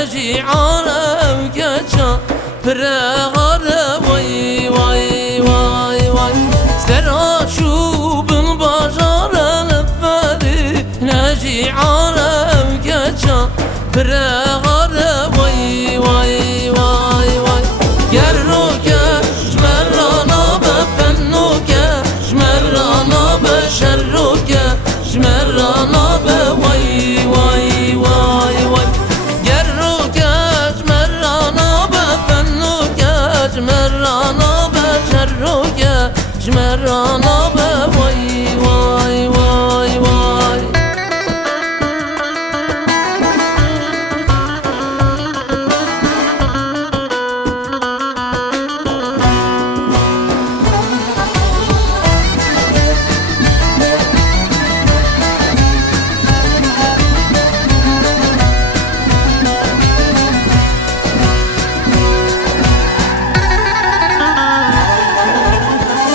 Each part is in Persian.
نجيعانه وكجا برغاره وي وي وي وي سراشو بالبجار نفري نجيعانه وكجا برغاره وي وي وي وي گروک جمرانا بفنوک جمرانا بشروک جمرانا بوي وي وي وي گروک جمرانا بفنوک جمرانا بشروک جمرانا بوي وي وي وي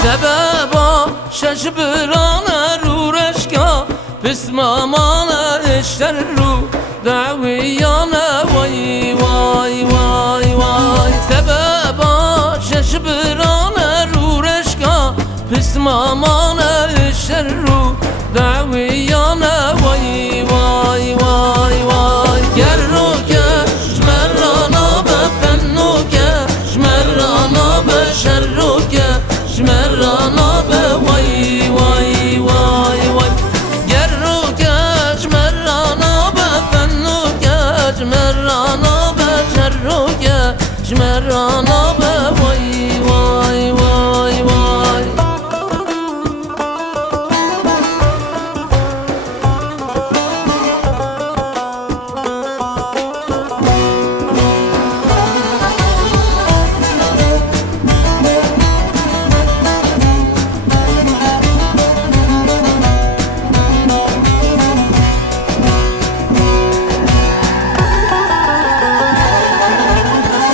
سببا شش برانه رو رشکا بسمامانه اشتر رو دعویانه وی وی وی وی سببا شش برانه رو رشکا بسمامانه اشتر رو دعویانه وی وی وی وی گروک جمرانا بفنوک جمرانا بشروک جمرانا بوي وي وي وي گروک جمرانا بفنوک جمرانا بشروک جمرانا بوي وي وي وي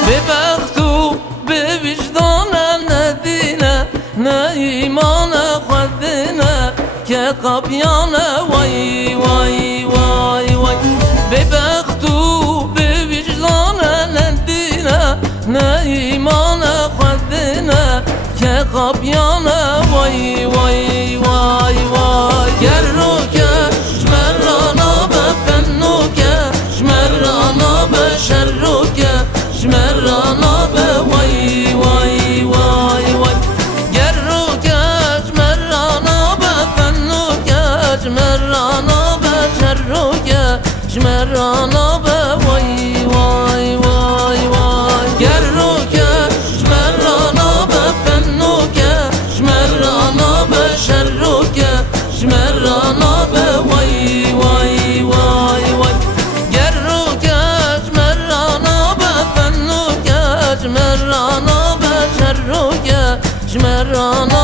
ببختو بوجدان ندینه نه ایمان خودینه که قبیانه وی وی وی وی ببختو بوجدان ندینه نه ایمان خودینه که قبیانه وی وی وی وی گروک جمرانا بفنوک جمرانا بشروک جمرانا بوي وي وي وي گروک جمرانا بفنوک جمرانا بشروک جمرانا بوي وي وي وي گروک جمرانا بفنوک جمرانا بشروک جمرانا بوي وي وي وي گروک جمرانا بفنوک جمرانا بشروک جمرانا